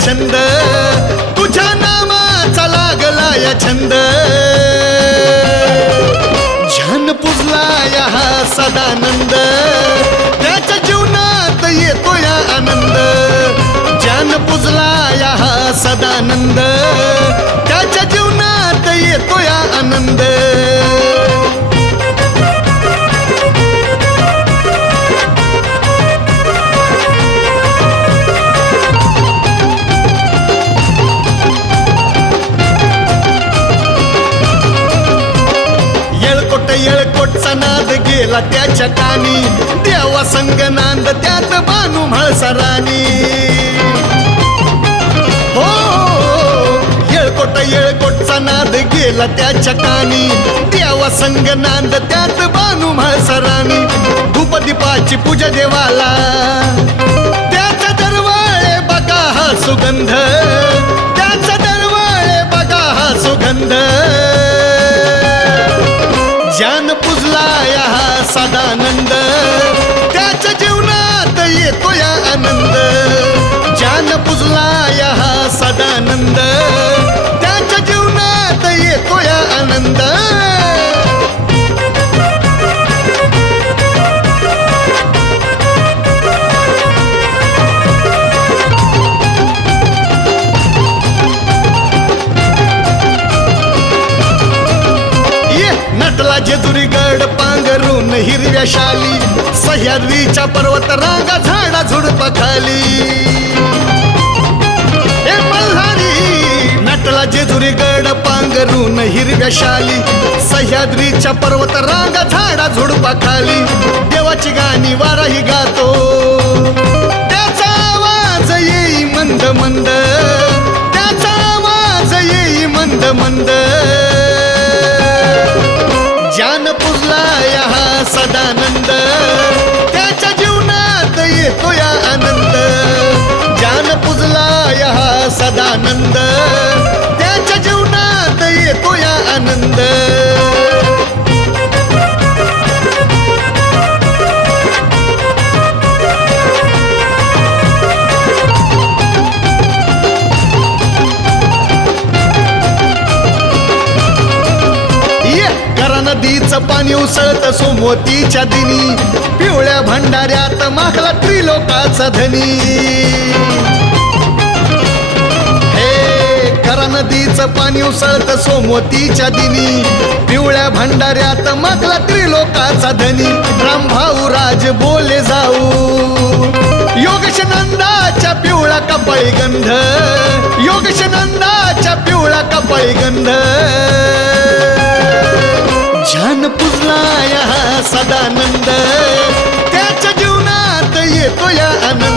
छंद. तुझ्या नामाचा लागला या छंद. झन पुजला या हा सदानंद. त्याच्या जीवनात येतो या आनंद. ज्यान पुजला या हा सदानंद. त्याच्या जीवनात येतो या आनंद. नाद गेला त्याच्या कानी. देवा संग नांद त्यात बानू म्हाळसरानी. हो येळकोट येळकोटचा नाद गेला त्याच्या कानी. देवा संग नांद त्यात बानू म्हाळसरानी. धूपदीपाची पूजा देवाला. त्याचा दरवाळे बघा हा सुगंध. ज्यान पुजला या सदानंद. त्याच्या जीवनात येतो या आनंद. ज्यान पुजला या सदानंद. नटला जेजुरी पांघरून हिरव्या शाली सह्याद्रीच्या पर्वत रांगा झाडा झुडपा खाली. ए मल्हारी नटला जेजुरी पांघरून हिरव्या शाली सह्याद्रीच्या पर्वत रांगा झाडा झुडपा खाली. देवाची गाणी वाराही गातो. त्याचा आवाज येई मंद मंद त्याचा आवाज येई मंद मंद. पुजला या सदानंद. त्याच्या जीवनात येतो या आनंद. ज्यान पुजला या सदानंद. नदीचं पाणी उसळत सोमवतीच्या दिनी. पिवळ्या भंडाऱ्यात माखला त्रिलोकाचा धनी. हे करा नदीचं पाणी उसळत सोमवतीच्या दिनी. पिवळ्या भंडाऱ्यात माखला त्रिलोकाचा धनी. रामभाऊ राज बोले जाऊ. योगश नंदाच्या पिवळा कपाळी गंध. योगश नंदाच्या पिवळा कपाळी गंध. सदानंद. त्याच्या जीवनात येतो या आनंद.